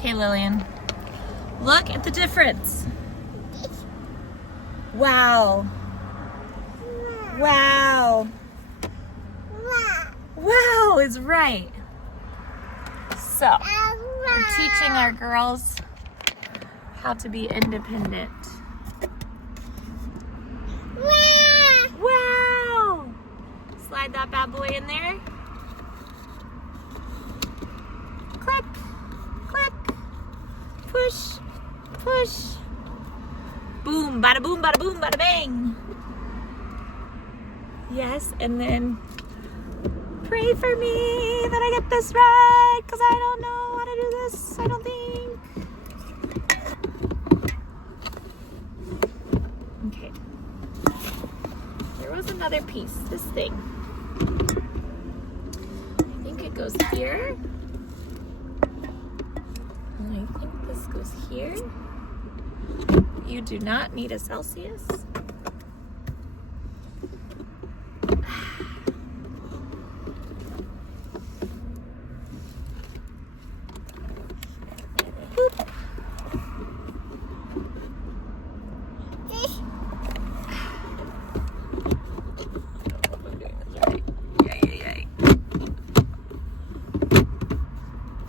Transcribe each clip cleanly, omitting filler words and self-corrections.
Okay, Lillian. Look at the difference. Wow. Wow. Wow is right. So, we're teaching our girls how to be independent. Wow. Slide that bad boy in there. Click, click, push, push. Boom, bada boom, bada bang. Yes, and then pray for me that I get this right, because I don't know how to do this, I don't think. Okay. There was another piece, this thing. I think it goes here. And I think this goes here. You do not need a Celsius.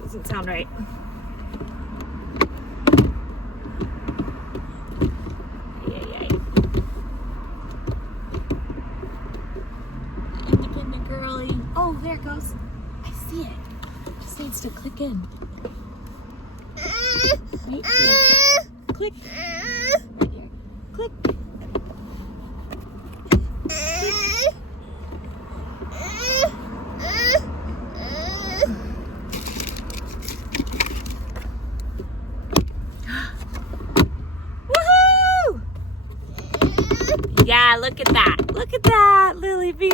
Doesn't sound right. Independent girly. Oh, there it goes. I see it. Just needs to click in. Right here. Click. Right here. Click. Yeah, look at that. Look at that, Lily B.